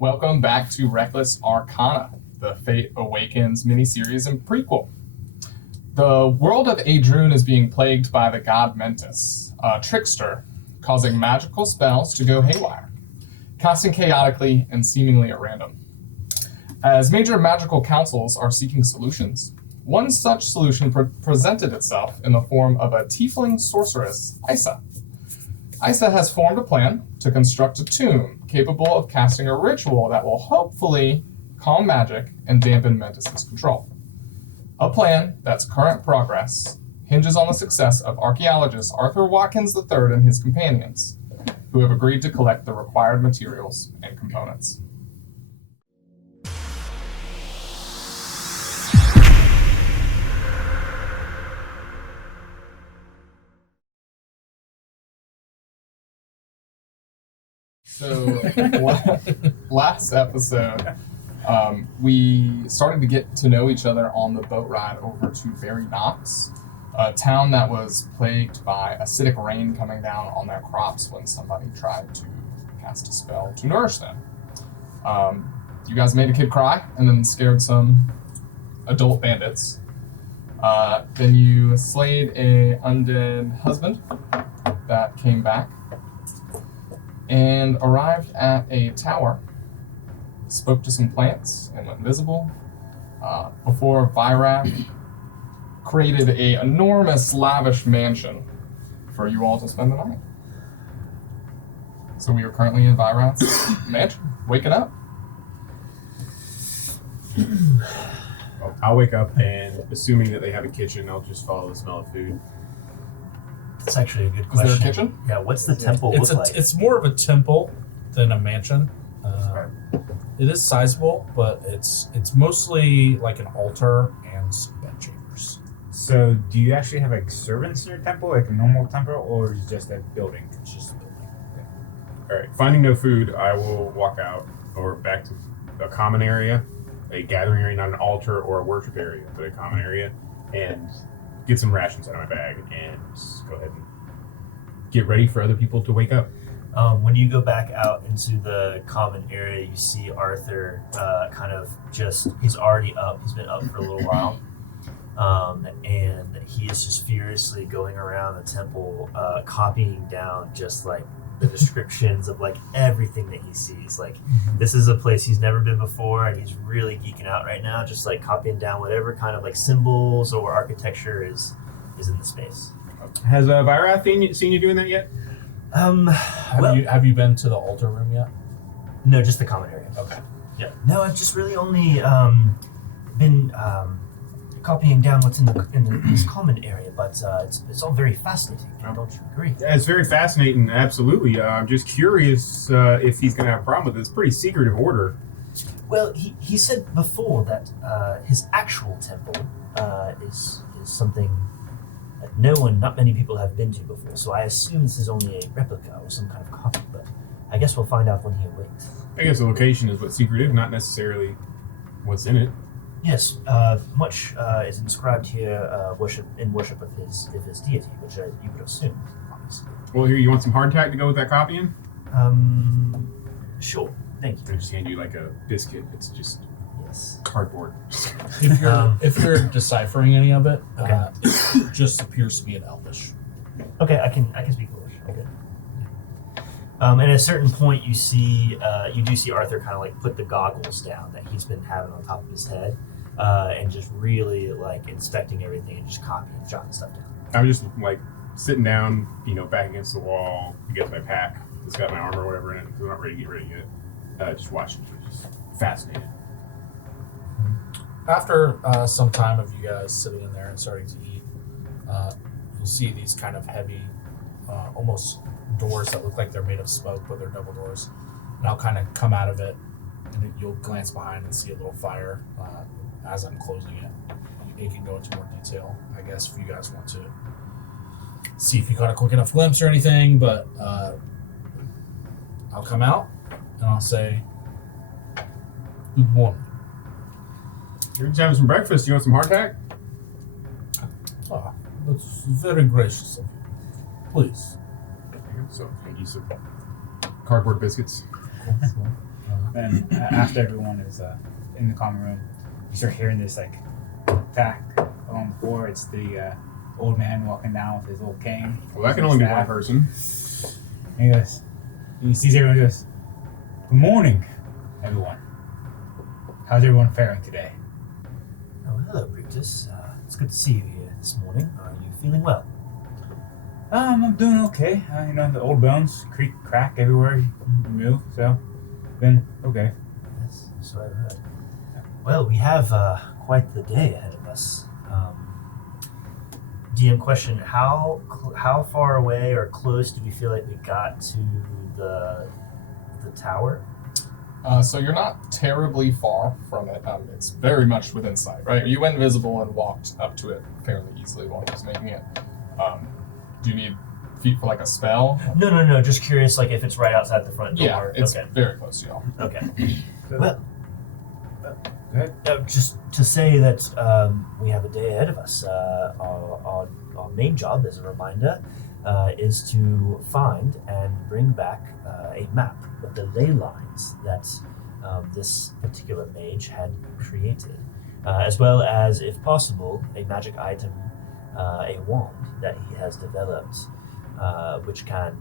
Welcome back to Reckless Arcana, the Fate Awakens miniseries and prequel. The world of Adrune is being plagued by the god Mentis, a trickster, causing magical spells to go haywire, casting chaotically and seemingly at random. As major magical councils are seeking solutions, one such solution presented itself in the form of a tiefling sorceress, Isa. Isa has formed a plan to construct a tomb capable of casting a ritual that will hopefully calm magic and dampen Mentis' control. A plan that's current progress hinges on the success of archaeologist Arthur Watkins III and his companions, who have agreed to collect the required materials and components. So, last episode, we started to get to know each other on the boat ride over to Vermin, a town that was plagued by acidic rain coming down on their crops when somebody tried to cast a spell to nourish them. You guys made a kid cry and then scared some adult bandits. Then you slayed a undead husband that came back and arrived at a tower, spoke to some plants and went invisible, before Vyrath created a enormous, lavish mansion for you all to spend the night. So we are currently in Vyrath's mansion, waking up. Well, I'll wake up and, assuming that they have a kitchen, I'll just follow the smell of food. That's actually a good Is question. there a kitchen? Yeah, what's the temple look like? It's more of a temple than a mansion. It is sizable, but it's mostly like an altar and some bed chambers. So, do you actually have like servants in your temple, like a normal temple, or is it just a building? It's just a building. All right, finding no food, I will walk out or back to a common area, a gathering area, not an altar or a worship area, but a common area, and get some rations out of my bag and just go ahead and get ready for other people to wake up. When you go back out into the common area, you see Arthur he's already up. He's been up for a little while. And he is just furiously going around the temple, copying down just like the descriptions of like everything that he sees. Like, this is a place he's never been before, and he's really geeking out right now, just like copying down whatever kind of like symbols or architecture is in the space. Has Vyrath seen you doing that yet? Have you been to the altar room yet? No, just the common area. Okay. Yeah. No, I've just really only been copying down what's in this common area, but it's all very fascinating. Don't you agree? Yeah, it's very fascinating, absolutely. I'm just curious if he's going to have a problem with it. It's a pretty secretive order. Well, he said before that his actual temple is something that not many people have been to before. So I assume this is only a replica or some kind of copy, but I guess we'll find out when he awakes. I guess the location is what's secretive, not necessarily what's in it. Yes, much is inscribed here, worship of his deity, which you would assume, obviously. Well, here, you want some hardtack to go with that copying? Sure. Thank I you. just hand you like a biscuit. It's just Yes. cardboard. If you're deciphering any of it, Okay. it just appears to be in Elvish. Okay, I can speak English. Okay. At a certain point, you do see Arthur kind of like put the goggles down that he's been having on top of his head, and just really like inspecting everything and just copying, jotting stuff down. I'm just like sitting down, back against the wall against my pack. It's got my armor or whatever in it. I'm not ready to get ready yet. Just watching, just fascinated. After some time of you guys sitting in there and starting to eat, you'll see these kind of heavy, almost doors that look like they're made of smoke, but they're double doors. And I'll kind of come out of it, and you'll glance behind and see a little fire as I'm closing it. It can go into more detail, I guess, if you guys want to see if you got a quick enough glimpse or anything, but I'll come out and I'll say, good morning. You're just having some breakfast. You want some hardtack? Ah, that's very gracious of you. Please. So, thank you some cardboard biscuits. then after everyone is in the common room, you start hearing this like attack along the floor. It's the old man walking down with his old cane. Well, that can only be one Staff. person. And he goes, he sees everyone. He goes, "Good morning, everyone. How's everyone faring today?" Oh, hello, Brutus. It's good to see you here this morning. Are you feeling well? I'm doing okay. You know, the old bones creak, crack everywhere you move. So, been okay. Yes, so I've heard. Well, we have quite the day ahead of us. DM question: How far away or close do we feel like we got to the tower? So you're not terribly far from it. It's very much within sight, right? You went invisible and walked up to it fairly easily while he was making it. Do you need feet for like a spell? No. Just curious, like if it's right outside the front door. Yeah, it's okay. very close to y'all. Okay. Well, Go ahead. just to say that we have a day ahead of us. Our main job, as a reminder, is to find and bring back a map of the ley lines that this particular mage had created, as well as, if possible, a magic item, a wand that he has developed, which can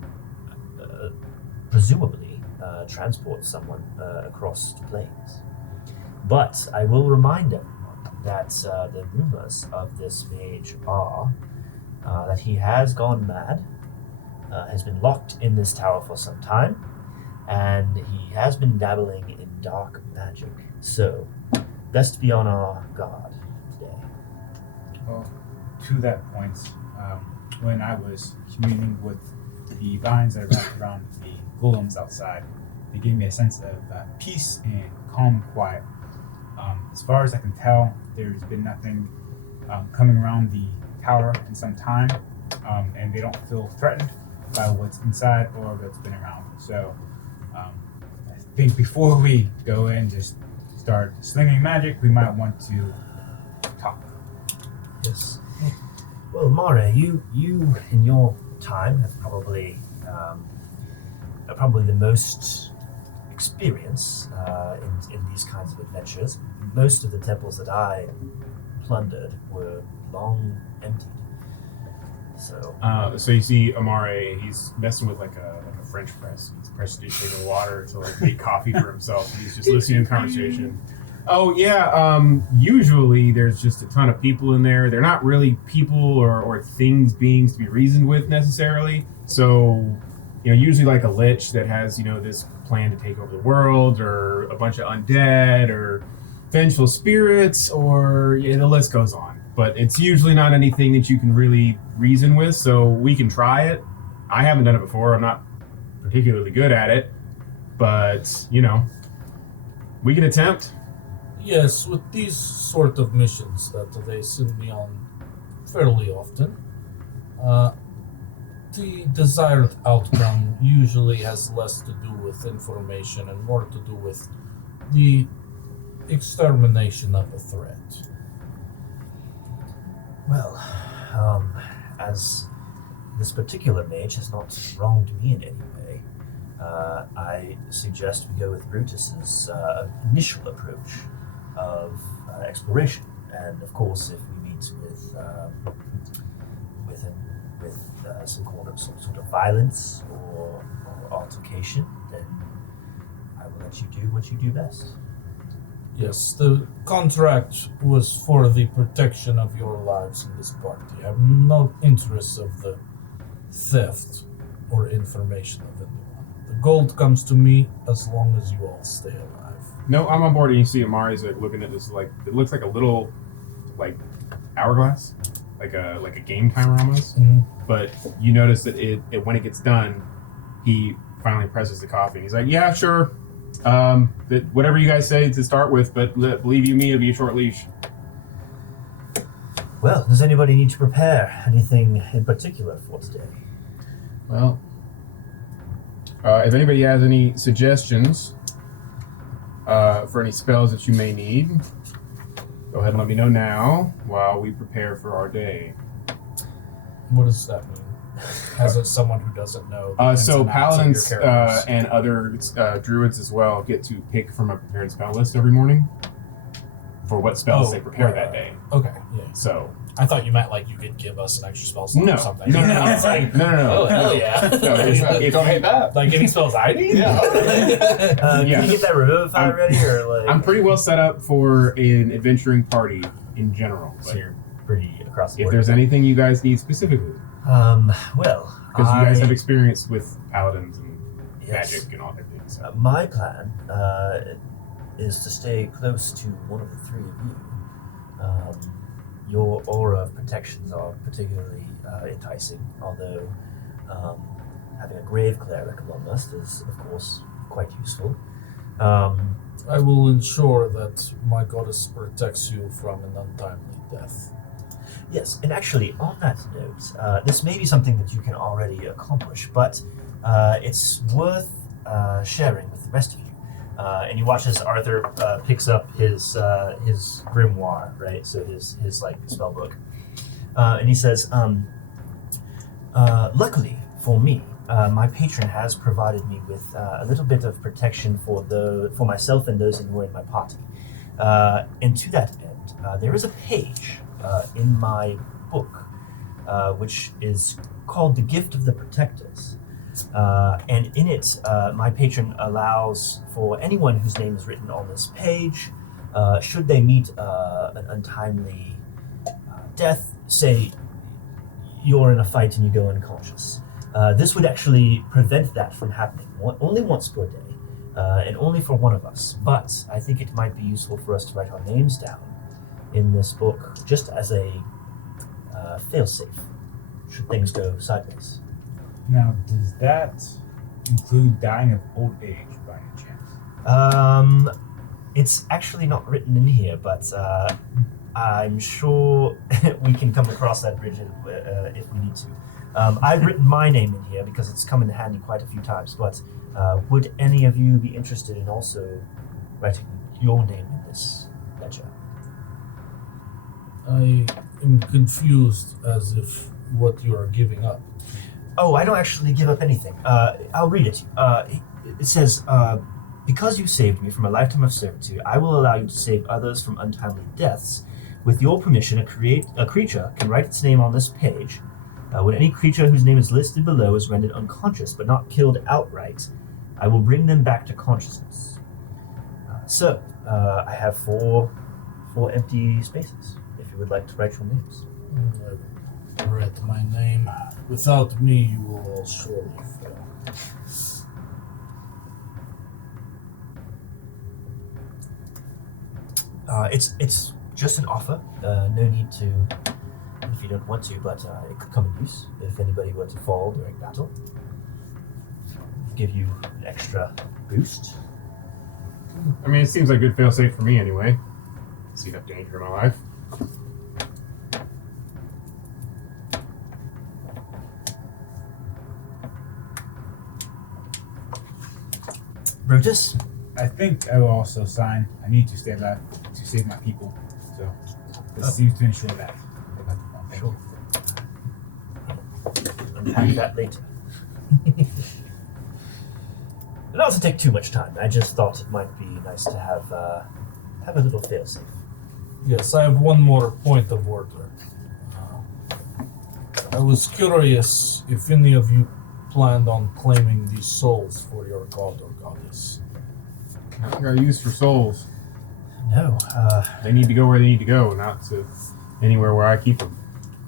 presumably transport someone across planes. But I will remind everyone that the rumors of this mage are that he has gone mad, has been locked in this tower for some time, and he has been dabbling in dark magic. So, best be on our guard today. Well, to that point, when I was communing with the vines that are wrapped around the golems outside, they gave me a sense of peace and calm quiet. As far as I can tell, there's been nothing coming around the tower in some time, and they don't feel threatened by what's inside or what's been around. So I think before we go in, just start slinging magic, we might want to talk. Yes. Well, Mare, you in your time have probably the most experience in these kinds of adventures. Most of the temples that I plundered were long emptied. So So you see Amare, he's messing with like a French press. He's pressing water to like make coffee for himself. He's just listening to conversation. Oh yeah, usually there's just a ton of people in there. They're not really people or beings to be reasoned with necessarily. So, usually like a lich that has, this plan to take over the world, or a bunch of undead, or vengeful spirits, or the list goes on. But it's usually not anything that you can really reason with, so we can try it. I haven't done it before. I'm not particularly good at it, but, we can attempt. Yes, with these sort of missions that they send me on fairly often, the desired outcome usually has less to do with information and more to do with the extermination of a threat. well, as this particular mage has not wronged me in any way, I suggest we go with Brutus's initial approach of exploration. And of course, if we meet with some sort of violence or altercation, then I will let you do what you do best. Yes, the contract was for the protection of your lives in this party. I have no interest of the theft or information of anyone. The gold comes to me as long as you all stay alive. No, I'm on board, and you see Amari's like looking at this, like it looks like a little like hourglass, like a game timer almost. Mm-hmm. But you notice that it when it gets done, he finally presses the coffee. And he's like, "Yeah, sure. That whatever you guys say to start with, but believe you me, it'll be a short leash." Well, does anybody need to prepare anything in particular for today? Well, if anybody has any suggestions for any spells that you may need, go ahead and let me know now while we prepare for our day. What does that mean? As someone who doesn't know. the ins So and outs of paladins your characters. and other druids as well get to pick from a prepared spell list every morning for what spells they prepare that day. Okay, yeah. So I thought you meant like you could give us an extra spell slot no, or something. no, It's like, no. oh, hell yeah. No, if Don't hate that. Like any spells I need? Yeah. Can Yeah. you get that revivify I'm- ready, or like? I'm pretty well set up for an adventuring party in general. So But you're pretty across the if board. there's anything you guys need specifically, Well, because you guys have experience with paladins and yes. magic and all that things. So. My plan is to stay close to one of the three of you. Your aura of protections are particularly enticing, although having a grave cleric among us is, of course, quite useful. I will ensure that my goddess protects you from an untimely death. Yes, and actually, on that note, this may be something that you can already accomplish, but it's worth sharing with the rest of you. And you watch as Arthur picks up his grimoire, right? So his like spell book, and he says, "Luckily for me, my patron has provided me with a little bit of protection for myself and those who are in my party. And to that end, there is a page in my book which is called "The Gift of the Protectors." And in it, my patron allows for anyone whose name is written on this page, should they meet an untimely death, say you're in a fight and you go unconscious. This would actually prevent that from happening only once per day, and only for one of us. But I think it might be useful for us to write our names down in this book, just as a fail-safe, should things go sideways. Now, does that include dying of old age by any chance? It's actually not written in here, but I'm sure we can come across that bridge if we need to. I've written my name in here because it's come in handy quite a few times, but would any of you be interested in also writing your name in this ledger? I am confused as if what you are giving up. Oh, I don't actually give up anything. I'll read it to you. It says, because you saved me from a lifetime of servitude, I will allow you to save others from untimely deaths. With your permission, a creature can write its name on this page. When any creature whose name is listed below is rendered unconscious but not killed outright, I will bring them back to consciousness. So, I have four empty spaces, if you would like to write your names. I write my name. Without me, you will all surely fail. It's just an offer. No need to, if you don't want to, but it could come in use if anybody were to fall during battle. Give you an extra boost. I mean, it seems like good fail-safe for me anyway. See enough danger in my life. Brutus? I think I will also sign. I need to stay alive to save my people. So this seems to ensure that. Thank Sure. you. Unpack that later. It doesn't take too much time. I just thought it might be nice to have a little failsafe. Yes, I have one more point of order. I was curious if any of you planned on claiming these souls for your god or goddess. I think are used for souls. No. They need to go where they need to go, not to anywhere where I keep them.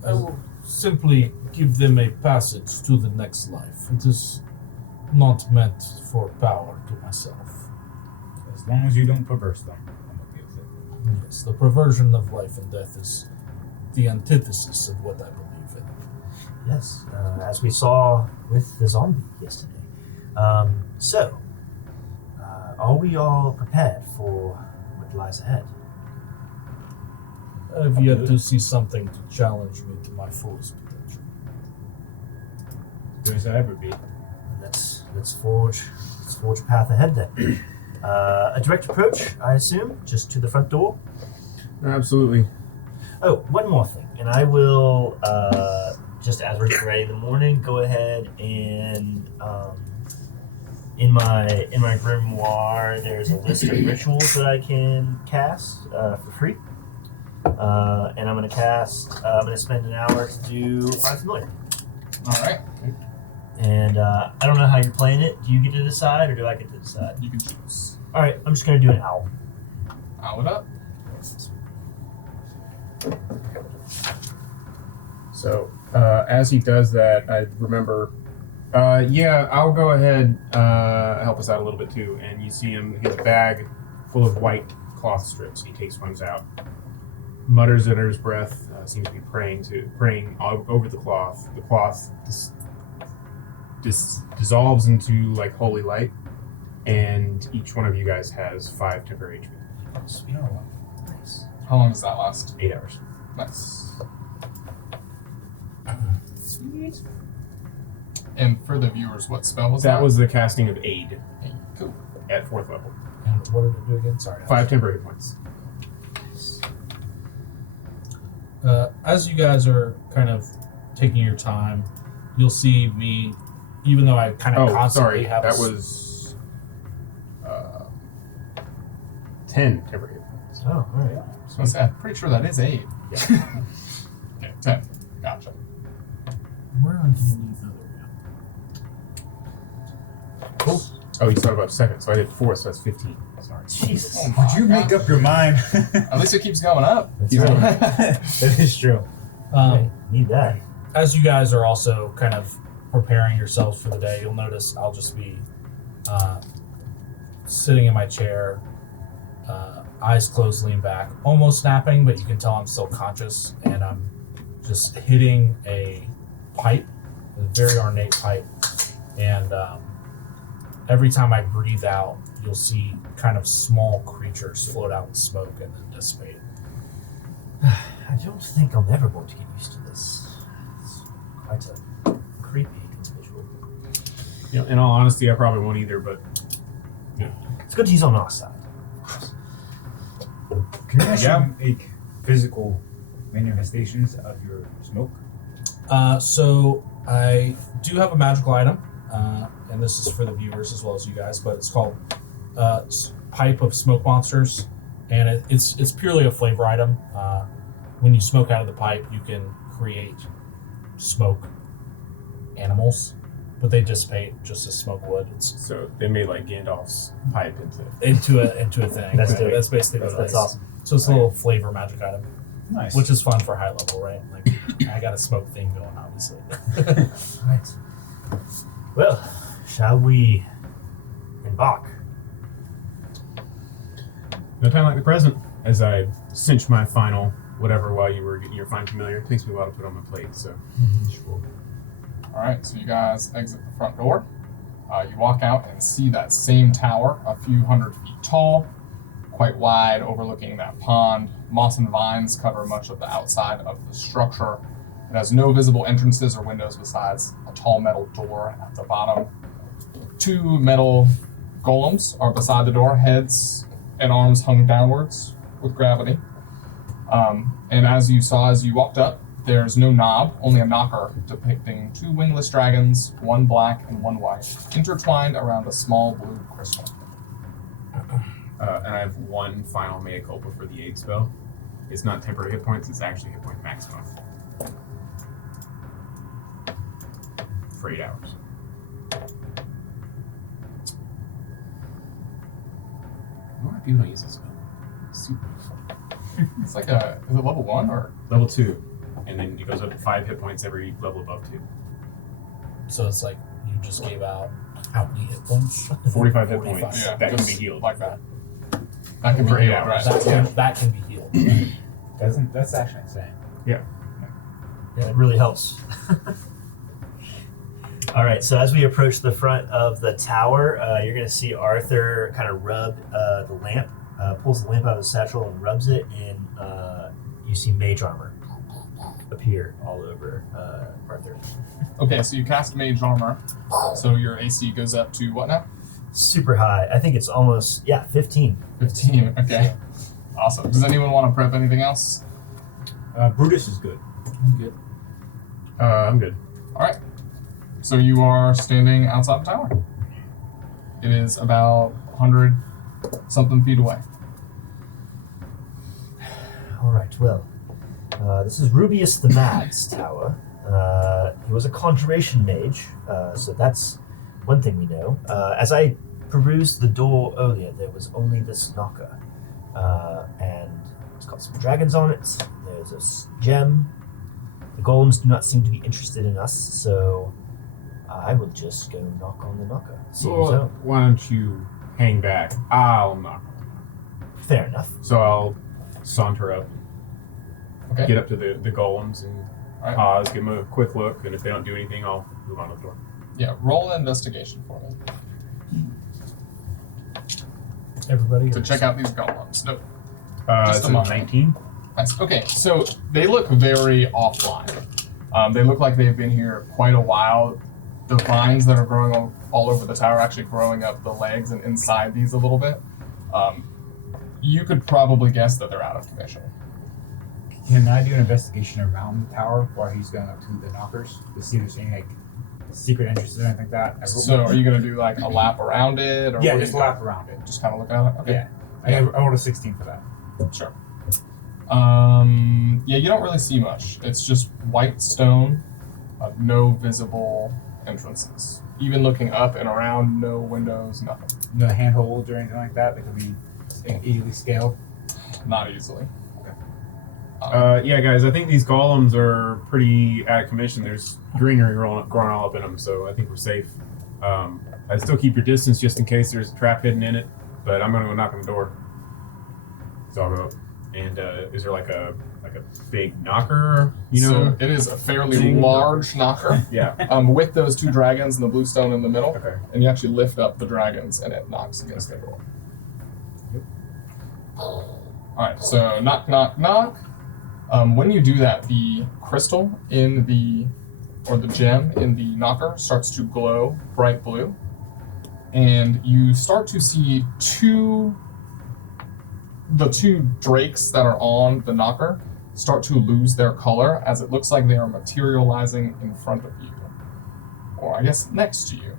I will simply give them a passage to the next life. It is not meant for power to myself. As long as you don't perverse them, I'm okay with it. Yes, the perversion of life and death is the antithesis of what I believe in. Yes, as we saw with the zombie yesterday. So, are we all prepared for what lies ahead? I have yet to see something to challenge me to my fullest potential. As good as I'll ever be. Let's forge a path ahead then. A direct approach, I assume, just to the front door. Absolutely. Oh, one more thing, and I will just as we're getting ready in the morning, go ahead and in my grimoire, there's a list of rituals that I can cast for free. And I'm gonna spend an hour to do Find Familiar. All right. And I don't know how you're playing it. Do you get to decide, or do I get to decide? You can choose. All right, I'm just gonna do an owl. Owl it up. So as he does that, I remember. Yeah, I'll go ahead help us out a little bit too. And you see him, his bag full of white cloth strips. He takes one out, mutters under his breath, seems to be praying over the cloth. The cloth dissolves into like holy light, and each one of you guys has 5 temporary HP. Sweet. Nice. How long does that last? 8 hours. Nice. Sweet. And for the viewers, what spell was that? That was the casting of Aid Hey, cool. at 4th level. And what did it do again? Sorry. 5 temporary points. As you guys are kind of taking your time, you'll see me, even though I kind of Oh, constantly sorry. have That was 10 temporary points. Oh, all right. So I'm pretty sure that is 8. Yeah. Okay, 10. Gotcha. Where on D&D Beyond? Cool. Oh, you started about 2nd, so I did 4th, so that's 15. Sorry. Jesus. Oh my Would you make God. up your mind? At least it keeps going up. That's Keep right. going. That is true. Need that. As you guys are also kind of preparing yourselves for the day, you'll notice I'll just be sitting in my chair, eyes closed, lean back, almost napping, but you can tell I'm still conscious, and I'm just hitting a pipe, a very ornate pipe, and every time I breathe out, you'll see kind of small creatures float out in smoke and then dissipate. I don't think I'm ever going to get used to this. It's quite a creepy individual. You know, in all honesty, I probably won't either, but It's good he's on our side. Can you actually make physical manifestations of your smoke? So I do have a magical item, and this is for the viewers as well as you guys, but it's called Pipe of Smoke Monsters, and it's purely a flavor item. When you smoke out of the pipe, you can create smoke animals, but they dissipate just as smoke would. It's so they made like Gandalf's pipe into into a thing. That's right? dope. That's basically what That's it is. awesome. So it's a little flavor magic item, Nice. which is fun for high level, right? Like I got a smoke thing going, obviously. Right. Well, shall we embark? no time like the present. As I cinch my final whatever while you were getting your fine familiar, it takes me a while to put on my plate. So All right, so you guys exit the front door. You walk out and see that same tower, a few hundred feet tall, quite wide, overlooking that pond. Moss and vines cover much of the outside of the structure. It has no visible entrances or windows besides a tall metal door at the bottom. 2 metal golems are beside the door, heads and arms hung downwards with gravity. And as you saw as you walked up, there's no knob, only a knocker depicting 2 wingless dragons, one black and one white, intertwined around a small blue crystal. and I have one final mea culpa for the aid spell. It's not temporary hit points, it's actually hit point maximum. For 8 hours. Why people don't use this spell? It's super useful. It's like is it level 1 or? Level 2. And then it goes up to 5 hit points every level above 2. So it's like you just gave out how many hit points? 45 hit 45. points Yeah, that can be just healed. like that. That can be For 8 healed, hours. right? That can be healed. That's actually insane. Yeah, it really helps. All right, so as we approach the front of the tower, you're going to see Arthur kind of rub the lamp, pulls the lamp out of his satchel and rubs it, and you see mage armor appear all over Arthur. Okay, so you cast Mage Armor, so your AC goes up to what now? Super high. I think it's almost, 15. 15, okay. Awesome. Does anyone want to prep anything else? Brutus is good. I'm good. I'm good. All right. So you are standing outside the tower. It is about 100 something feet away. All right, well, this is Rubius the Mad's tower. He was a conjuration mage, so that's one thing we know. As I perused the door earlier, there was only this knocker, and it's got some dragons on it. There's a gem. The golems do not seem to be interested in us, so I will just go knock on the knocker. See who's Well, out. why don't you hang back? I'll knock. Fair enough. So I'll saunter up, Okay. get up to the golems and Alright. pause, give them a quick look, and if they don't do anything, I'll move on to the door. Yeah, roll an investigation for me Everybody to check out these golems. No. Just It's a a moment. 19. Nice. Okay, so they look very offline. They look like they've been here quite a while. The vines that are growing all over the tower are actually growing up the legs and inside these a little bit. You could probably guess that they're out of commission. Can I do an investigation around the tower while he's going up to the knockers to see if there's any like secret entrances or anything like that? So are you going to do like a lap around it? Or Yeah, what are just you lap around it. Just kind of look at it? Okay. Yeah. I rolled a 16 for that. Sure. Yeah, you don't really see much. It's just white stone, no visible entrances. Even looking up and around, no windows, nothing. No handholds or anything like that that can be easily scaled. Not easily. Yeah, guys, I think these golems are pretty out of commission. There's greenery growing all up in them, so I think we're safe. I still keep your distance just in case there's a trap hidden in it, but I'm going to go knock on the door. So I'll go up. And is there like a big knocker, So it is a fairly thing? large knocker. Yeah. With those two dragons and the blue stone in the middle. Okay. And you actually lift up the dragons and it knocks against the door. Yep. Alright, so knock, knock, knock. When you do that, the crystal in the gem in the knocker starts to glow bright blue. And you start to see the two drakes that are on the knocker start to lose their color as it looks like they are materializing in front of you. Or I guess next to you.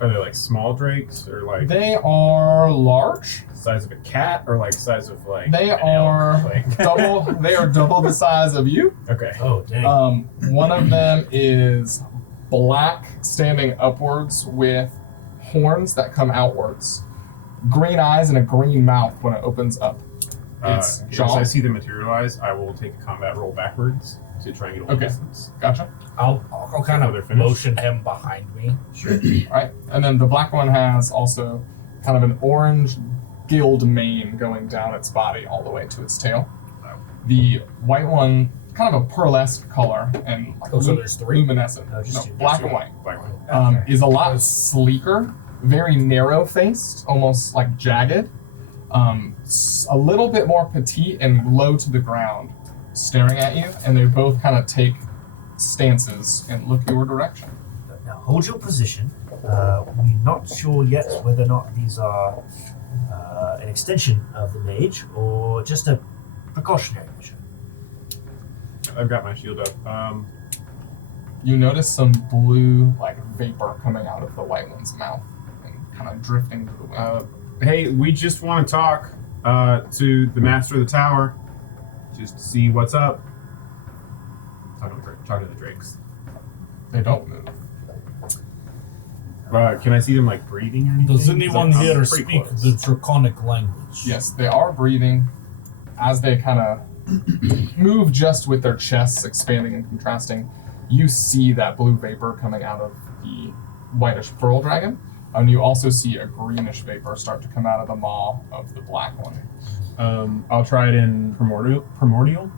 Are they like small drakes or like They are large. size of a cat or like size of like They an are elk? Like, they are double the size of you. okay. Oh, dang. One of them is black, standing upwards with horns that come outwards. Green eyes and a green mouth when it opens up. Its As jaw. I see them materialize, I will take a combat roll backwards to try and get a little Okay. distance. Gotcha. I'll kind Before they're of finished. motion him behind me. Sure. All right, and then the black one has also kind of an orange gilled mane going down its body all the way to its tail. The white one, kind of a pearlesque color and like Oh, so there's three? luminescent. No, just No, two. black Just and two. white. Black one. Okay. Is a lot sleeker, very narrow-faced, almost like jagged. A little bit more petite and low to the ground, staring at you, and they both kind of take stances and look your direction. Now hold your position. We're not sure yet whether or not these are an extension of the mage or just a precautionary measure. I've got my shield up. You notice some blue, like vapor coming out of the white one's mouth and kind of drifting to the wind. Hey, we just want to talk to the master of the tower, just to see what's up. Talk to the drakes. They don't move. Can I see them like breathing or anything? Does anyone I'm here pretty speak close. the draconic language? Yes, they are breathing as they kind of move just with their chests expanding and contrasting. You see that blue vapor coming out of the whitish pearl dragon, and you also see a greenish vapor start to come out of the maw of the black one. I'll try it in primordial.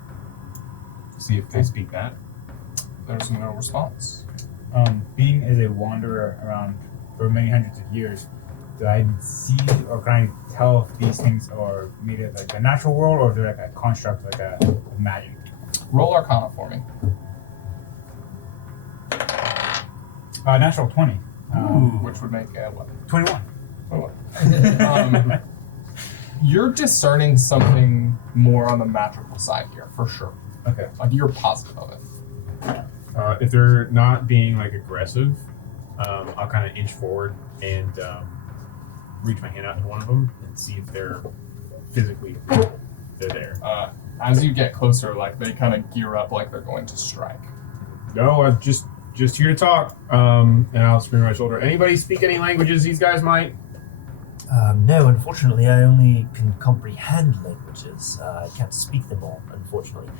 See if they speak that. There's no response. Being as a wanderer around for many hundreds of years, do I see or can I tell if these things are made of like the natural world or if they're like a construct, like a magic? Roll Arcana for me. Natural 20. Which would make what? 21. You're discerning something more on the magical side here, for sure. Okay. Like, you're positive of it. If they're not being like aggressive, I'll kind of inch forward and reach my hand out to one of them and see if they're physically they're there. As you get closer, like they kind of gear up like they're going to strike. No, I'm just here to talk. And I'll scream over my shoulder. Anybody speak any languages these guys might? No, unfortunately, I only can comprehend languages. I can't speak them all, unfortunately.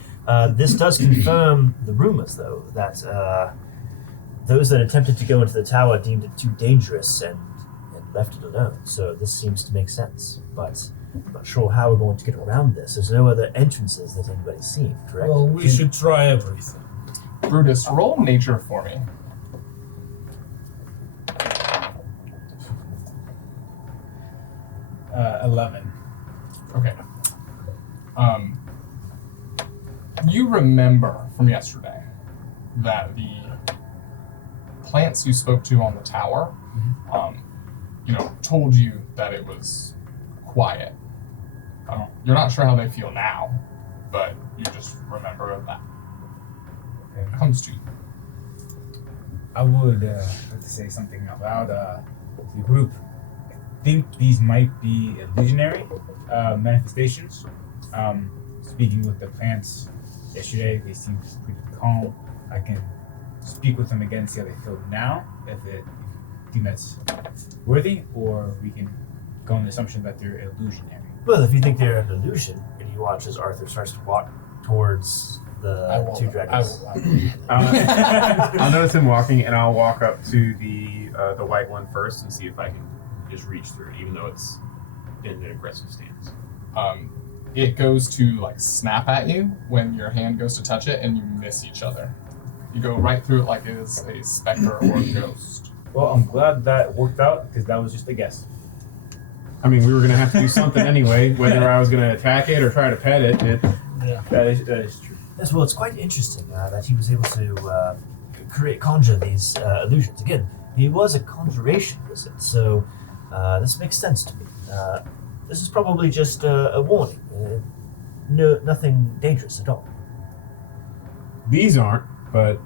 This does confirm the rumors, though, that those that attempted to go into the tower deemed it too dangerous and left it alone. So this seems to make sense. But I'm not sure how we're going to get around this. There's no other entrances that anybody's seen, correct? Well, we should try everything. Brutus, roll nature for me. 11. Okay. You remember from yesterday that the plants you spoke to on the tower, told you that it was quiet. You're not sure how they feel now, but you just remember that. It comes to you. I would like to say something about the group. I think these might be illusionary manifestations. Speaking with the plants yesterday, they seemed pretty calm. I can speak with them again and see how they feel now, if you think that's worthy, or we can go on the assumption that they're illusionary. Well, if you think they're an illusion, and you watch as Arthur starts to walk towards the two dragons. I'll notice him walking, and I'll walk up to the white one first and see if I can just reach through it, even though it's in an aggressive stance. It goes to like snap at you when your hand goes to touch it, and you miss each other. You go right through it like it is a specter or a ghost. Well, I'm glad that worked out, because that was just a guess. I mean, we were going to have to do something anyway, whether I was going to attack it or try to pet it. Yeah. That is true. Yes, well, it's quite interesting that he was able to conjure these illusions. Again, he was a conjuration wizard, so this makes sense to me. This is probably just a warning. Nothing dangerous at all. These aren't, but,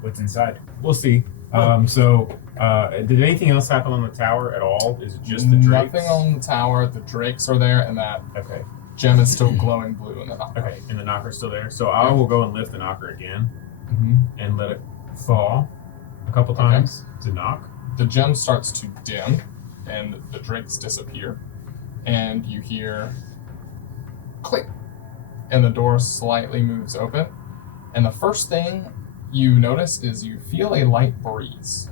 What's inside? we'll see. Did anything else happen on the tower at all? Is it just the drakes? Nothing on the tower. The drakes are there, and that Okay. gem is still glowing blue in the knocker. Okay, and the knocker's still there. So I will go and lift the knocker again Mm-hmm. and let it fall a couple times to knock. The gem starts to dim, and the drakes disappear, and you hear click, and the door slightly moves open, and the first thing you notice is you feel a light breeze.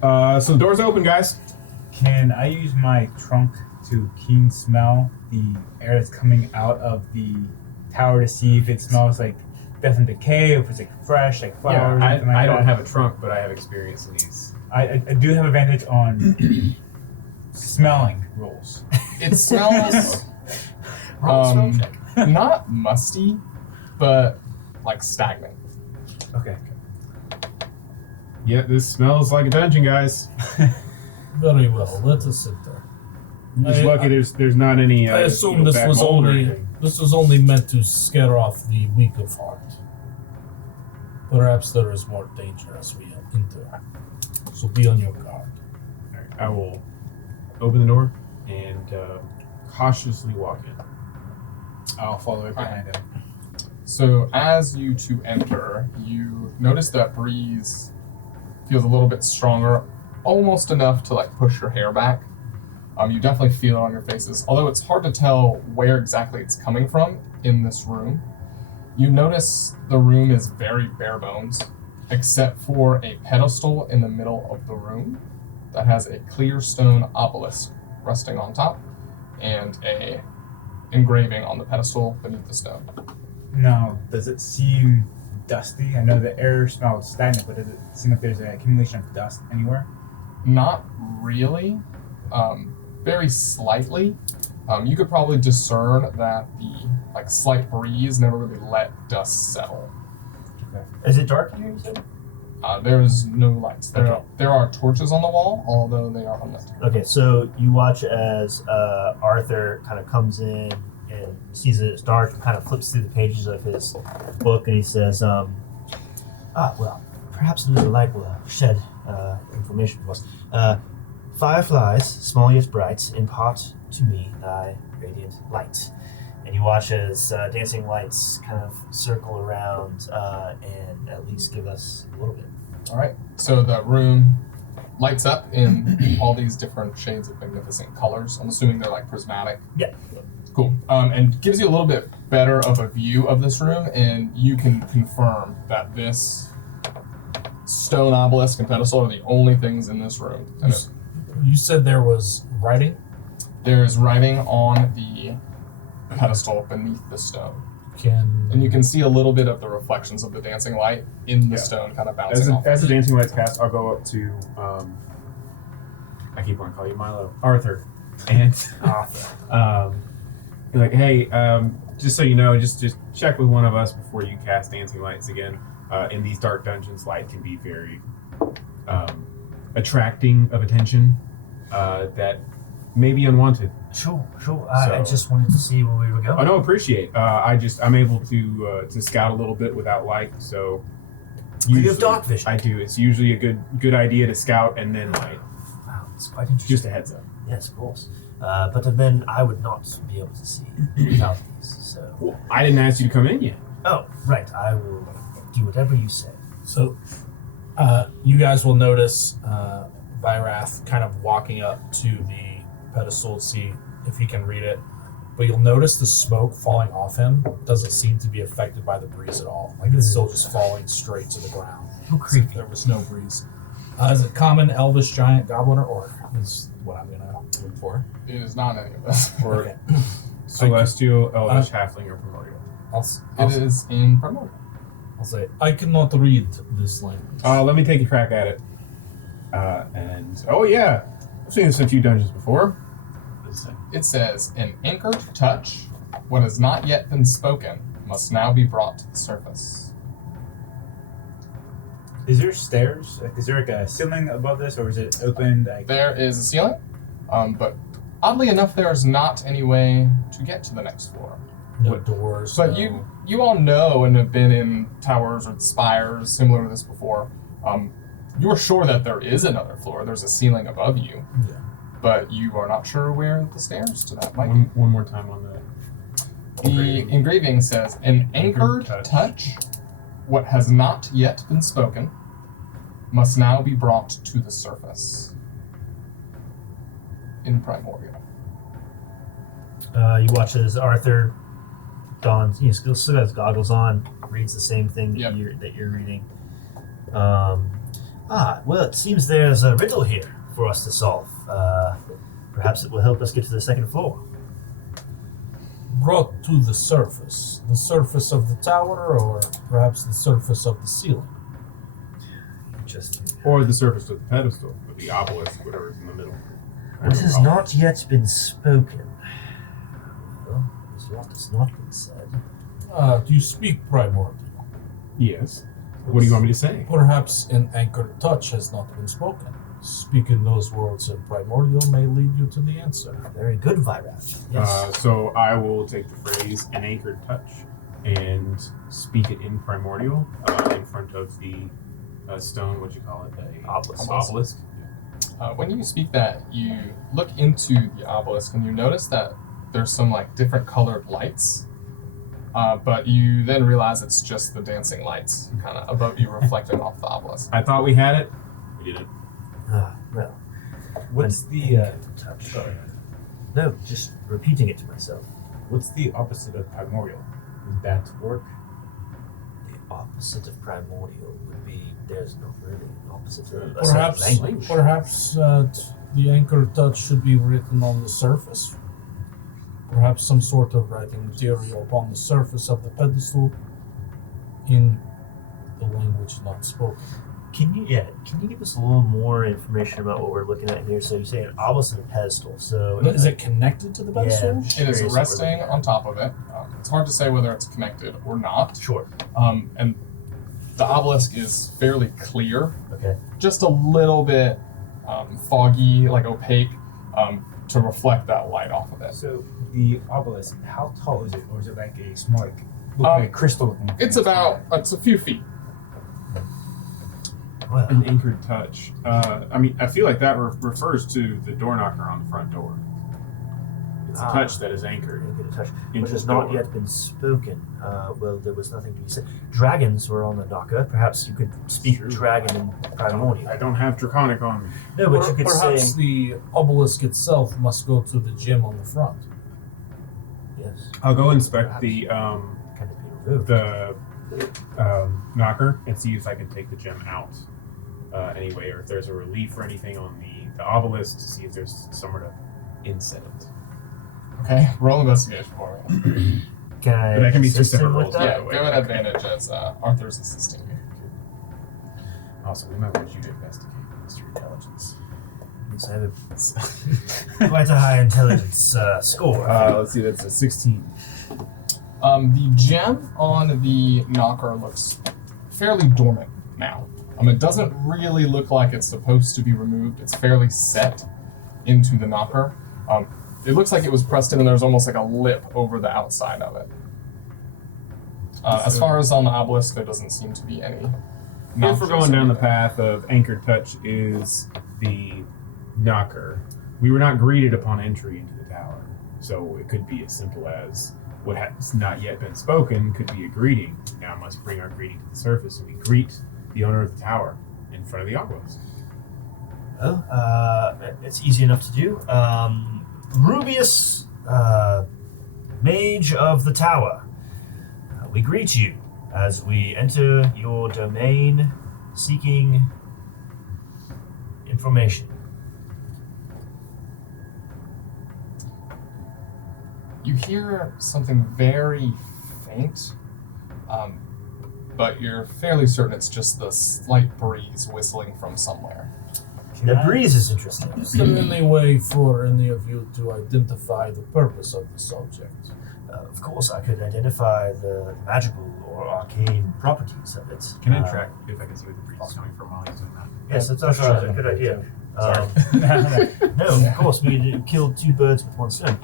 So the door's open, guys. Can I use my trunk to keen smell the air that's coming out of the tower to see if it smells like death and decay, or if it's like fresh, like flowers? Yeah, anything like I don't that? have a trunk, but I have experience in these. I do have advantage on smelling rolls. It smells Roll a smell check. not musty, but like stagnant. Okay. Yeah, this smells like a dungeon, guys. Very well. Let us sit there. Just lucky there's not any. I assume this bad was mold or only anything. meant to scare off the weak of heart. Perhaps there is more danger as we enter. So be on your guard. Alright, I will open the door and cautiously walk in. I'll follow it behind him. So as you two enter, you notice that breeze feels a little bit stronger, almost enough to like push your hair back. You definitely feel it on your faces, although it's hard to tell where exactly it's coming from in this room. You notice the room is very bare bones, except for a pedestal in the middle of the room that has a clear stone obelisk resting on top and a engraving on the pedestal beneath the stone. Now, does it seem dusty? I know the air smells stagnant, but does it seem like there's an accumulation of dust anywhere? Not really, very slightly. You could probably discern that the like slight breeze never really let dust settle. Is it dark in here, you said? There's no lights. Okay. There are torches on the wall, although they are unlit. Okay, so you watch as Arthur kind of comes in and sees that it's dark and kind of flips through the pages of his book, and he says, well, perhaps a little light will shed information for us. Fireflies, small yet bright, impart to me thy radiant light. And you watch as dancing lights kind of circle around and at least give us a little bit. All right. So the room lights up in all these different shades of magnificent colors. I'm assuming they're like prismatic. Yeah. Cool. And gives you a little bit better of a view of this room, and you can confirm that this stone obelisk and pedestal are the only things in this room. And You said there was writing? there's writing on the pedestal beneath the stone. And you can see a little bit of the reflections of the dancing light in the stone kind of bouncing off. As the dancing lights cast, I'll go up to, I keep wanting to call you Milo, Arthur. And be like, hey, just so you know, just check with one of us before you cast dancing lights again. In these dark dungeons, light can be very attracting of attention that may be unwanted. Sure. I just wanted to see where we were going. Oh no, appreciate. I'm able to scout a little bit without light, so. You have dark vision. I do. It's usually a good idea to scout and then light. Wow, it's quite interesting. Just a heads up. Yes, of course. But then I would not be able to see without these. So. Well, I didn't ask you to come in yet. Oh, right. I will do whatever you say. So, you guys will notice Vyrath kind of walking up to the pedestal to see if he can read it. But you'll notice the smoke falling off him doesn't seem to be affected by the breeze at all. Like it's still just falling straight to the ground. How creepy. There was no breeze. Is it common, elvish, giant, goblin, or orc? Is what I'm gonna look for. It is not any of this. Or Okay. celestial, elvish, halfling, or primordial. It is in primordial. I'll say I cannot read this language. Let me take a crack at it. Oh yeah, I've seen this in a few dungeons before. It says, an anchored touch, what has not yet been spoken, must now be brought to the surface. Is there stairs? Like, is there like a ceiling above this, or is it open? Like, There is a ceiling, but oddly enough, there is not any way to get to the next floor. No doors. But no... you all know and have been in towers or spires similar to this before. You are sure that there is another floor. There's a ceiling above you. Yeah. But you are not sure where the stairs to that might be. One more time on that. The engraving says, an anchored touch, what has not yet been spoken, must now be brought to the surface. In primordial. You watch as Arthur dons, still has goggles on, reads the same thing that you're reading. Well, it seems there's a riddle here for us to solve. Perhaps it will help us get to the second floor. Brought to the surface of the tower, or perhaps the surface of the ceiling. Or the surface of the pedestal, or the obelisk, whatever's in the middle. What has not yet been spoken? Well, there's a lot that's not been said. Do you speak primordial? Yes. What do you want me to say? Perhaps an anchored touch has not been spoken. Speaking those words in primordial may lead you to the answer. Very good, Vyrath. Yes. So I will take the phrase "an anchored touch" and speak it in primordial in front of the stone. What you call it? The obelisk. When you speak that, you look into the obelisk and you notice that there's some like different colored lights. But you then realize it's just the dancing lights kind of above you reflecting off the obelisk. I thought we had it. We didn't. Well, what's the touch? sorry, No, just repeating it to myself. what's the opposite of primordial? Would that work? The opposite of primordial would be there's not really an opposite of Perhaps, language. The anchored touch should be written on the surface. Perhaps some sort of writing material upon the surface of the pedestal in the language not spoken. Can you give us a little more information about what we're looking at here? So you say an obelisk and a pedestal. So Is it connected to the pedestal? It is resting on top of it. It's hard to say whether it's connected or not. Sure. And the obelisk is fairly clear. Okay. Just a little bit foggy, like opaque, to reflect that light off of it. So the obelisk, how tall is it, or is it like a small, like crystal looking? It's a few feet. Well, An anchored touch. I feel like that refers to the door knocker on the front door. It's a touch that is anchored. Get a touch, into which has the not door. yet been spoken. Well, there was nothing to be said. Dragons were on the knocker. Perhaps you could speak True. dragon in primordial. I don't have draconic on me. No, but you could Perhaps say the obelisk itself must go to the gym on the front. yes. I'll go inspect the Can it be removed? knocker and see if I can take the gem out anyway, or if there's a relief or anything on the obelisk to see if there's somewhere to inset it. Okay, roll investigation for me. Can I But that can be two assist separate him with rolls, that? Yeah, by the way. go at advantage as Arthur's assisting you. Also, we might want you to investigate Mr. Intelligence. Yes, I have quite a high intelligence score. Let's see, that's a 16. The gem on the knocker looks fairly dormant now. It doesn't really look like it's supposed to be removed. It's fairly set into the knocker. It looks like it was pressed in and there's almost like a lip over the outside of it. As far as on the obelisk, there doesn't seem to be any. If we're going down the path of anchored touch is the knocker, we were not greeted upon entry into the tower. So it could be as simple as what has not yet been spoken could be a greeting. We now must bring our greeting to the surface and we greet the owner of the tower in front of the obelisk. Well, it's easy enough to do. Rubius, Mage of the Tower, we greet you as we enter your domain seeking information. You hear something very faint, but you're fairly certain it's just the slight breeze whistling from somewhere. The breeze is interesting. Is there any way for any of you to identify the purpose of this object? Of course, I could identify the magical or arcane properties of it. Can I track if I can see where the breeze is coming from while he's doing that? Yes, that's actually a good idea. Sorry. No, of course, we killed two birds with one stone.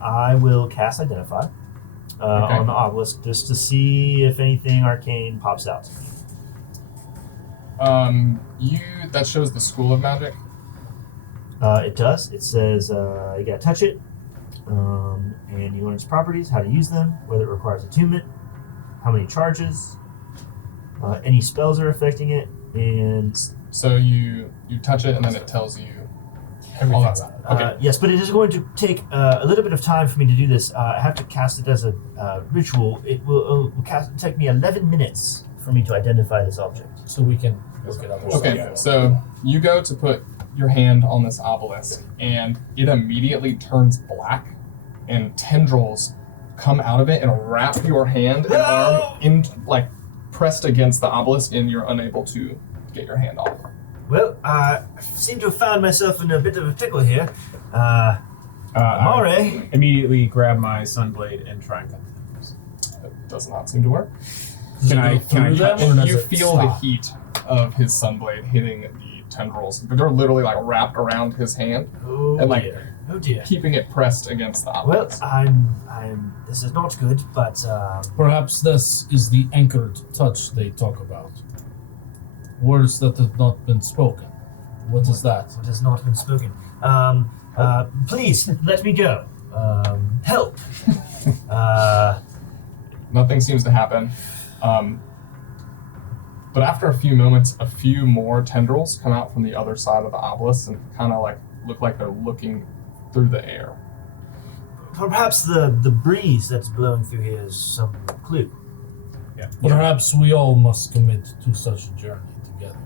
I will cast Identify on the obelisk just to see if anything arcane pops out to me. That shows the School of Magic. It does. It says you gotta touch it, and you learn its properties, how to use them, whether it requires attunement, how many charges, any spells are affecting it, and So you touch it and then it tells you Everything all that about stuff. it. Okay. yes, but it is going to take a little bit of time for me to do this. I have to cast it as a ritual. It will take me 11 minutes for me to identify this object. So we can look it up. Okay, Yeah. so you go to put your hand on this obelisk, and it immediately turns black, and tendrils come out of it and wrap your hand and arm in, like, pressed against the obelisk, and you're unable to get your hand off. Well, I seem to have found myself in a bit of a pickle here. I Amare, immediately grab my sunblade and try and cut the tendrils. It does not seem to work. Does Can it I- go can I through touch- them, or And does you it feel the stop? heat of his sunblade hitting the tendrils. They're literally, like, wrapped around his hand, oh and, like, dear, oh dear. keeping it pressed against the Well, obelisk. this is not good, but Perhaps this is the anchored touch they talk about. Words that have not been spoken. What is that? it has not been spoken. Please let me go. Help. Nothing seems to happen. But after a few moments, a few more tendrils come out from the other side of the obelisk and kind of like look like they're looking through the air. Perhaps the breeze that's blowing through here is some clue. Yeah. Perhaps we all must commit to such a journey together.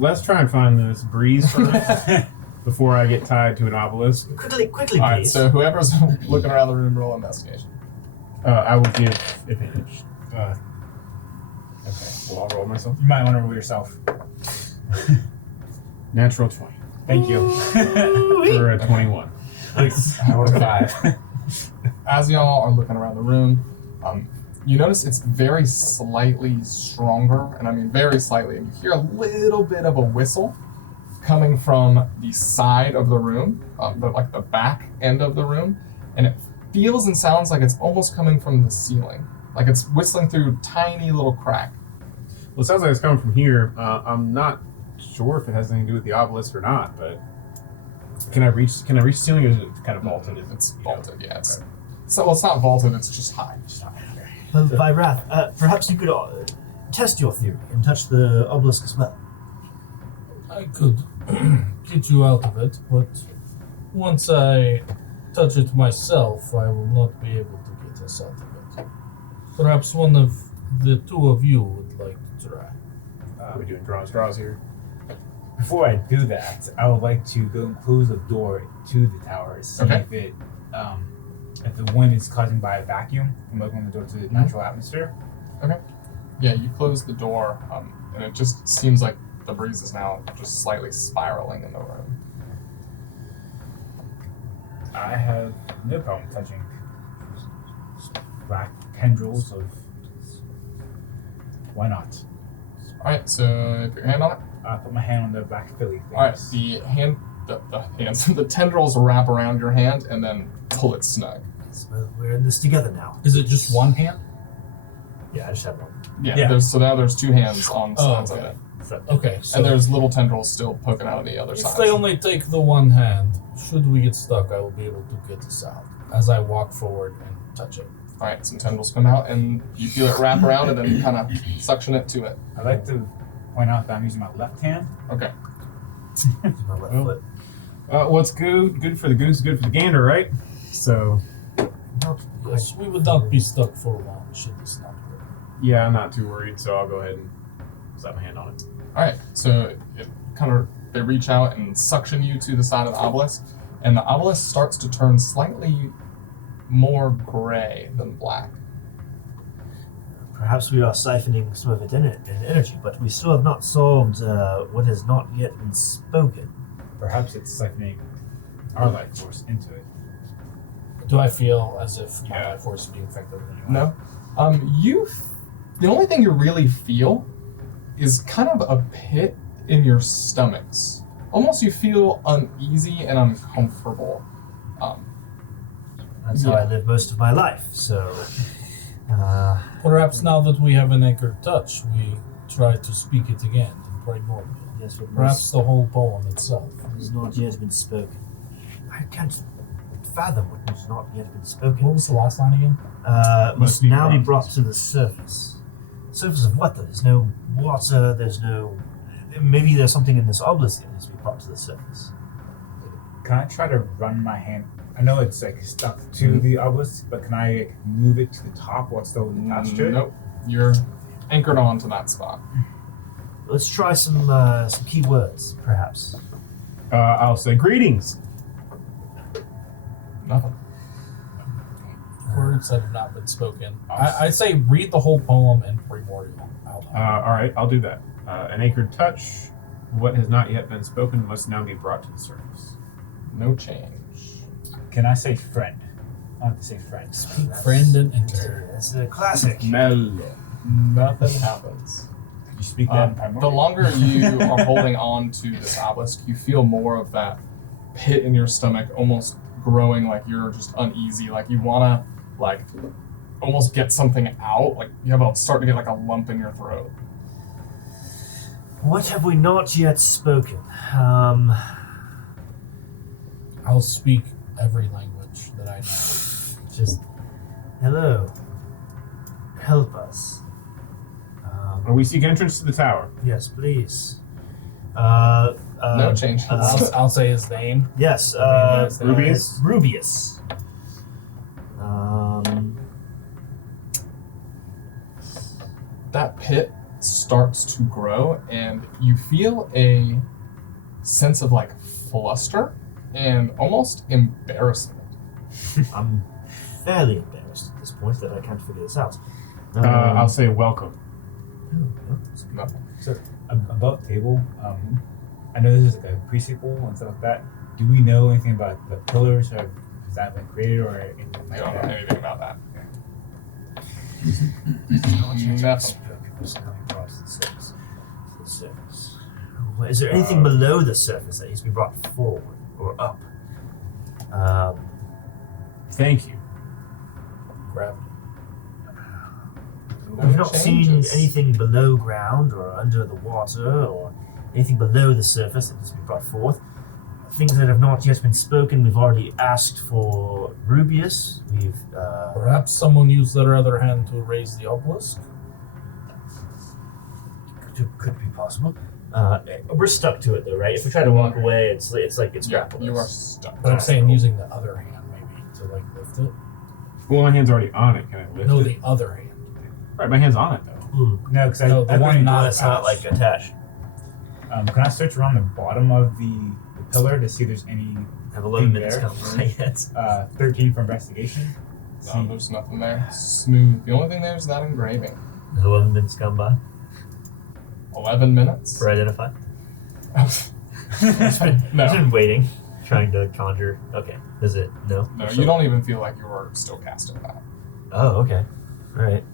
Let's try and find this breeze first before I get tied to an obelisk. Quickly, All right, please. so whoever's looking around the room, roll investigation. I will give advantage. Okay, well, I'll roll myself. You might want to roll yourself. Natural 20 Thank you. for a 21. I rolled a 5. As y'all are looking around the room, you notice it's very slightly stronger, and I mean very slightly, and you hear a little bit of a whistle coming from the side of the room, the back end of the room, and it feels and sounds like it's almost coming from the ceiling, like it's whistling through a tiny little crack. Well, it sounds like it's coming from here. I'm not sure if it has anything to do with the obelisk or not, but can I reach the ceiling, or is it kind of vaulted? It's vaulted, yeah. So it's not vaulted, it's just high. By Wrath, perhaps you could test your theory and touch the obelisk as well. I could get you out of it, but once I touch it myself, I will not be able to get us out of it. Perhaps one of the two of you would like to try. Are we doing draws here? Before I do that, I would like to go and close the door to the tower, see Okay. if the wind is causing by a vacuum from opening the door to the natural atmosphere. Yeah, you close the door, and it just seems like the breeze is now just slightly spiraling in the room. I have no problem touching black tendrils of. Why not? All right, so put your hand on it. I put my hand on the black filly thing. All right, the hands, the tendrils wrap around your hand and then pull it snug. So we're in this together now. Is it just one hand? Yeah, I just have one. Yeah. So now there's two hands on sides okay. of it, So, Okay, so and there's little tendrils still poking out of the other if side. they only take the one hand, should we get stuck, I will be able to get us out as I walk forward and touch it. All right, some tendrils come out, and you feel it wrap around it and kind of suction it to it. I'd like to point out that I'm using my left hand. Okay. my left foot. What's good for the goose is good for the gander, right? So, Not Yes, we would not be stuck for long should this not work. yeah, I'm not too worried, so I'll go ahead and slap my hand on it. All right, so they reach out and suction you to the side of the obelisk, and the obelisk starts to turn slightly more gray than black. Perhaps we are siphoning some of it in energy, but we still have not solved what has not yet been spoken. Perhaps it's siphoning our life force into it. Do I feel as if my Yeah. life force is being affected in any way? No, the only thing you really feel is kind of a pit in your stomachs. Almost you feel uneasy and uncomfortable. That's how I live most of my life. So, Perhaps now that we have an anchored touch, we try to speak it again in primordial. yes, what Perhaps the whole poem itself. has not yet been spoken. I can't fathom what has not yet been What spoken. was the last line again? Must now be brought to the surface. Surface of what, though? There's no water, there's no... Maybe there's something in this obelisk that needs to be brought to the surface. Can I try to run my hand? I know it's like stuck to the obelisk, but can I move it to the top while it's still attached to it? Nope, you're anchored on to that spot. Let's try some key words, perhaps. I'll say greetings. Nothing. Words that have not been spoken. I'd say read the whole poem in primordial out loud. All right, I'll do that. An anchored touch. What has not yet been spoken must now be brought to the surface. No change. Can I say friend? I have to say friend. Speak friend and enter. That's a classic. Mellow. Nothing happens. Could you speak that in The primordial? longer you are holding on to this obelisk, you feel more of that pit in your stomach almost growing, like you're just uneasy, like you want to almost get something out, like you have starting to get like a lump in your throat. What have we not yet spoken? I'll speak every language that I know. Just hello. Help us. We seek entrance to the tower. Yes, please. No change. I'll say his name. Yes. Rubius? Rubius. That pit starts to grow, and you feel a sense of like fluster and almost embarrassment. I'm fairly embarrassed at this point that I can't figure this out. I'll say welcome. Nothing. So above the table, I know this is like a pre-sequel and stuff like that. Do we know anything about the pillars, or has that been created, or anything I like don't know that? anything about that. Not yet Nothing. spoken. Must now be brought to the surface. To the surface. Is there anything below the surface that needs to be brought forward or up? Thank you. Grab We've not seen anything below ground or under the water or anything below the surface that needs to be brought forth. Things that have not yet been spoken, we've already asked for Rubius. We've Perhaps someone used their other hand to raise the obelisk? could be possible. We're stuck to it though, right? If we try to walk away, it's like it's grappled. You are us. stuck. But I'm saying using the other hand maybe to like lift it. Well, my hand's already on it. Can I lift No, it? the other hand. Right, my hand's on it though. No, because No, the I one wanted not It's not like attached. Can I search around the bottom of the pillar to see if there's any Have 11 thing minutes there? gone by yet. 13 for investigation. No, there's nothing there. Smooth. The only thing there is that engraving. 11 minutes gone by 11 minutes. for identify. No. I've been waiting, trying to conjure. Okay, is it? No? No, you don't even feel like you were still casting that. Oh, okay. Alright.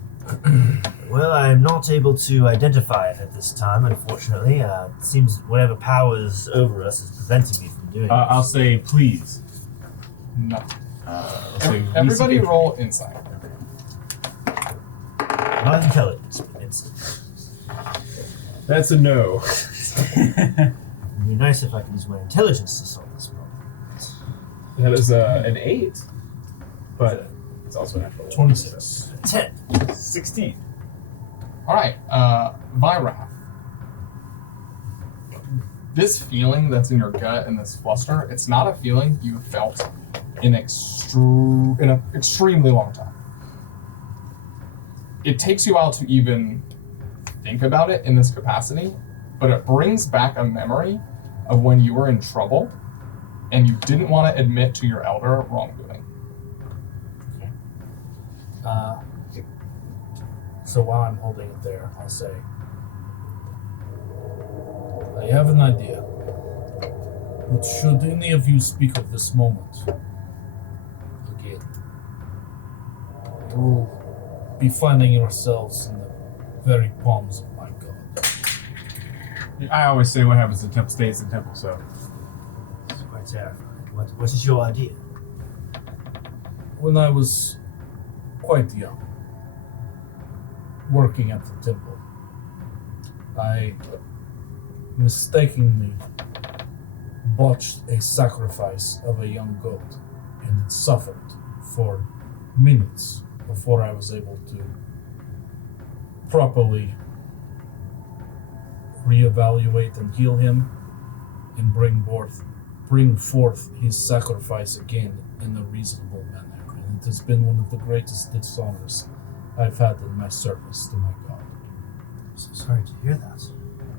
Well, I'm not able to identify it at this time, unfortunately. It seems whatever power is over us is preventing me from doing it. I'll say please. No. I'll say Everybody roll insight. Not intelligence, but instinct. That's a no. It'd be nice if I could use my intelligence to solve this problem. That is an 8, but it's also a natural. 26. 10. 16. All right, Vyrath. This feeling that's in your gut and this fluster, it's not a feeling you felt in an extremely long time. It takes you a while to even think about it in this capacity, but it brings back a memory of when you were in trouble and you didn't want to admit to your elder wrongdoing. So while I'm holding it there, I'll say, I have an idea. But should any of you speak of this moment again, you will be finding yourselves in the very palms of my God. I always say what happens in temple stays in temple, so. It's quite terrifying. What is your idea? When I was quite young, working at the temple, I mistakenly botched a sacrifice of a young goat, and it suffered for minutes before I was able to properly reevaluate and heal him and bring forth his sacrifice again in a reasonable manner. And it has been one of the greatest dishonors I've had in my service to my God. I'm so sorry to hear that.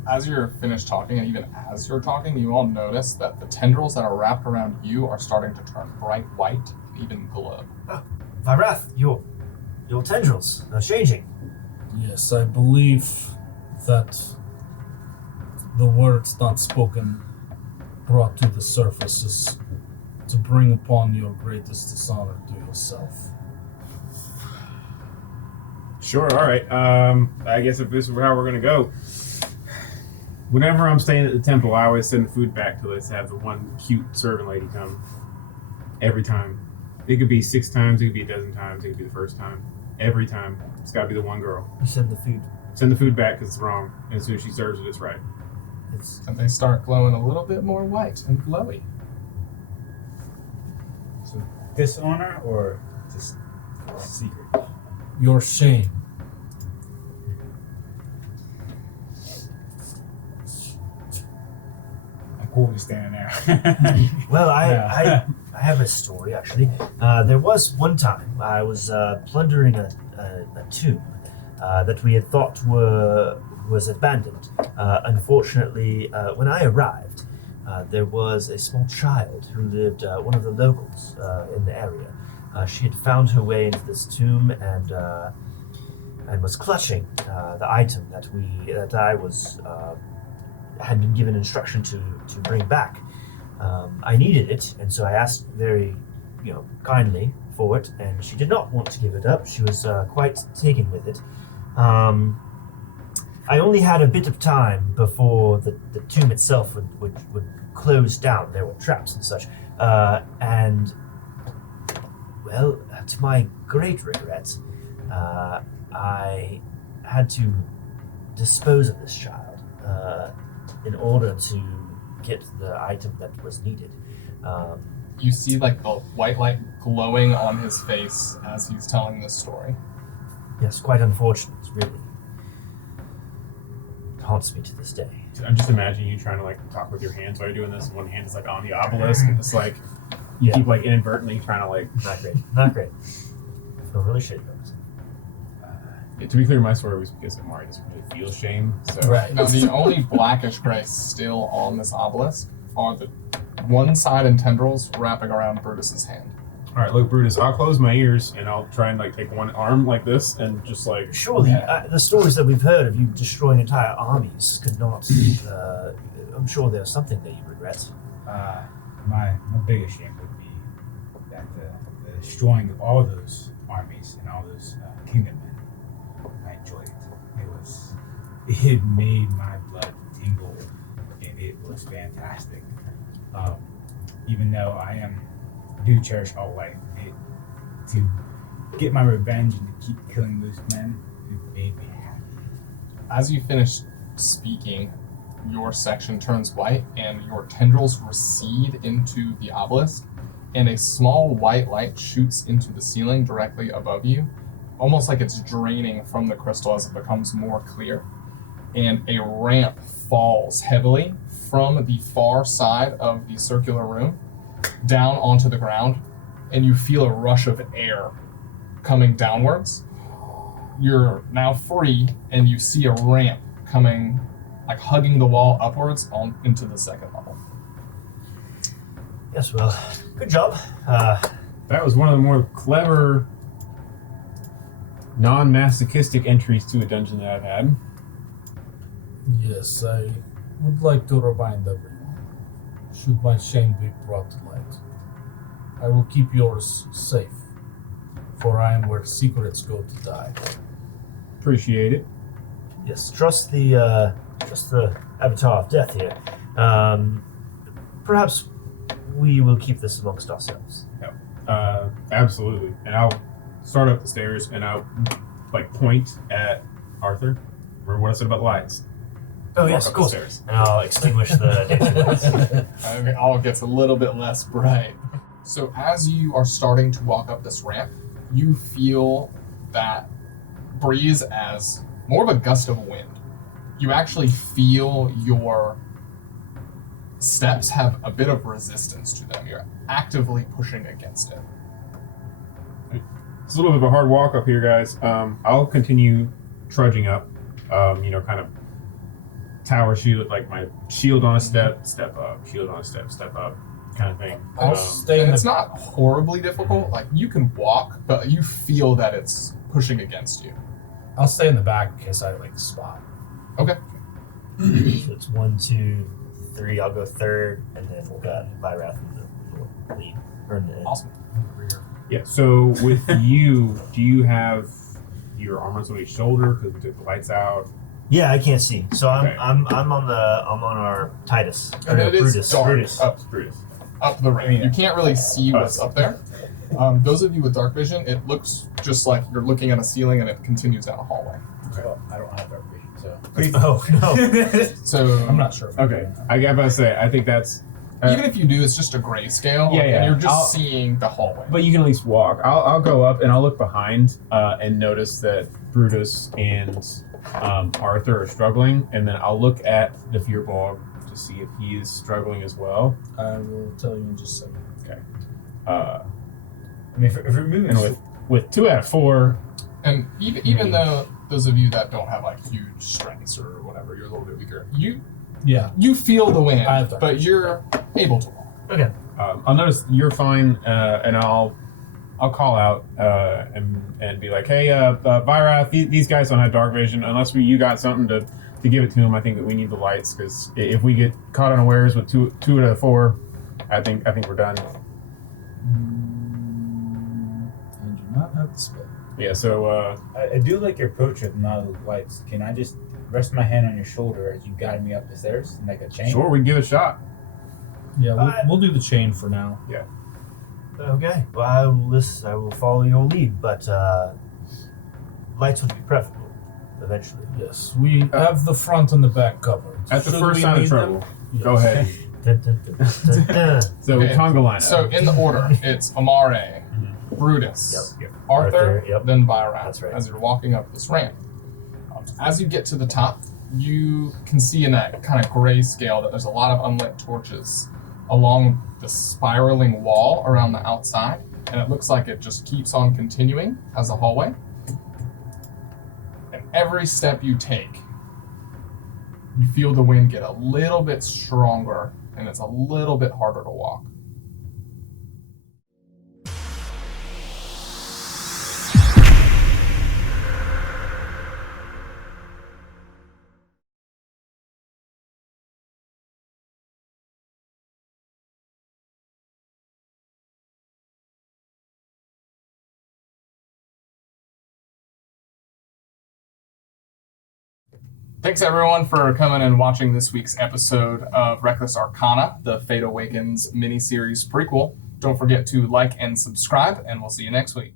As you're finished talking, and even as you're talking, you all notice that the tendrils that are wrapped around you are starting to turn bright white and even glow. Vyrath, your tendrils are changing. Yes, I believe that the words not spoken brought to the surface is to bring upon your greatest dishonor to yourself. Sure, alright. I guess if this is how we're gonna go. Whenever I'm staying at the temple, I always send the food back to let's have the one cute servant lady come. Every time. It could be 6 times, it could be a dozen times, it could be the first time. Every time. It's gotta be the one girl. You send the food. Send the food back because it's wrong. And as soon as she serves it, it's right. And they start glowing a little bit more white and glowy. So dishonor or just secret? Your shame. I'm cool with standing there. Well, Yeah. I have a story actually. There was one time I was plundering a tomb that we had thought was abandoned. Unfortunately, when I arrived, there was a small child who lived, one of the locals in the area. She had found her way into this tomb and was clutching the item that I was had been given instruction to bring back. I needed it, and so I asked very, kindly for it, and she did not want to give it up. She was quite taken with it. I only had a bit of time before the tomb itself would close down. There were traps and such. And, well, to my great regret, I had to dispose of this child in order to get the item that was needed. You see like the white light glowing on his face as he's telling this story. Yes, quite unfortunate, really. It haunts me to this day. I'm just imagining you trying to like talk with your hands while you're doing this. One hand is like on the obelisk, and it's like you keep like inadvertently trying to like. Not great. Not great. I feel really shitty about myself. To be clear, my story was because Amari doesn't really feel shame. So Right. Now the only blackish gray still on this obelisk are the one side and tendrils wrapping around Brutus's hand. All right, look, Brutus, I'll close my ears and I'll try and like take one arm like this and just like. Surely, the stories that we've heard of you destroying entire armies could not. I'm sure there's something that you regret. My biggest shame would be that the destroying of all those armies and all those kingdom men. I enjoyed it. It made my blood tingle, and it was fantastic. Even though I do cherish all life, to get my revenge and to keep killing those men, it made me happy. As you finish speaking, your section turns white and your tendrils recede into the obelisk, and a small white light shoots into the ceiling directly above you, almost like it's draining from the crystal as it becomes more clear. And a ramp falls heavily from the far side of the circular room down onto the ground, and you feel a rush of air coming downwards. You're now free, and you see a ramp coming, like hugging the wall upwards on into the second level. Yes, well, good job. That was one of the more clever, non-masochistic entries to a dungeon that I've had. Yes, I would like to remind everyone, should my shame be brought to light, I will keep yours safe, for I am where secrets go to die. Appreciate it. Yes, trust the avatar of death here. Perhaps we will keep this amongst ourselves. Absolutely. And I'll start up the stairs and I'll like point at Arthur. Remember what I said about the lights? Oh, Walk yes, up of the course. stairs. And I'll extinguish the dancing lights. It all gets a little bit less bright. So as you are starting to walk up this ramp, you feel that breeze as more of a gust of wind. You actually feel your steps have a bit of resistance to them. You're actively pushing against it. It's a little bit of a hard walk up here, guys. I'll continue trudging up, kind of tower shield, like my shield on a step, step up, shield on a step, step up, kind of thing. I'll stay in And the... it's not horribly difficult. Like, you can walk, but you feel that it's pushing against you. I'll stay in the back in case I like spot. Okay. So it's 1, 2, 3. I'll go third, and then we've got Vyrath in the lead. Or in the end. Awesome. Yeah, so with you, do you have your arm on somebody's shoulder because we took the lights out? Yeah, I can't see. So Okay. I'm on our Titus. And it is Brutus. dark Brutus. up the ramp. You can't really see what's up there. Those of you with dark vision, it looks just like you're looking at a ceiling and it continues down a hallway. Well, I don't have dark vision, so. Oh no. So I'm not sure. Okay, I got to say, I think that's. even if you do, it's just a grayscale, Yeah, and yeah. you're just I'll- seeing the hallway. But you can at least walk. I'll go up and I'll look behind and notice that Brutus and Arthur are struggling, and then I'll look at the Fearbog to see if he is struggling as well. I will tell you in just a second. I mean, if we're moving, And with 2 out of 4, And even though those of you that don't have like huge strengths or whatever, you're a little bit weaker. Yeah. You feel the wind, I have dark but vision. you're able to walk. Okay. I'll notice you're fine, and I'll call out and be like, hey, Vyrath, these guys don't have dark vision unless you got something to give it to them. I think that we need the lights because if we get caught unawares with 2 out of 4, I think we're done. I do not have the spell. Yeah. So I do like your approach with no lights. Can I just rest my hand on your shoulder as you guide me up the stairs like a chain? Sure, we can give it a shot. Yeah, we'll do the chain for now. Okay. Well, I will listen. I will follow your lead, but lights would be preferable eventually. Yes, we have the front and the back covered. At the Should first we sign of need trouble, them? Yes. go ahead. Dun, dun, dun, dun, dun. So Okay. conga line. So in the order, it's Amare, Brutus, Yep. Arthur, Arthur, yep. then Byron. That's right. As you're walking up this ramp. As you get to the top, you can see in that kind of gray scale that there's a lot of unlit torches along the spiraling wall around the outside, and it looks like it just keeps on continuing as a hallway. And every step you take, you feel the wind get a little bit stronger, and it's a little bit harder to walk. Thanks everyone for coming and watching this week's episode of Reckless Arcana, the Fate Awakens miniseries prequel. Don't forget to like and subscribe, and we'll see you next week.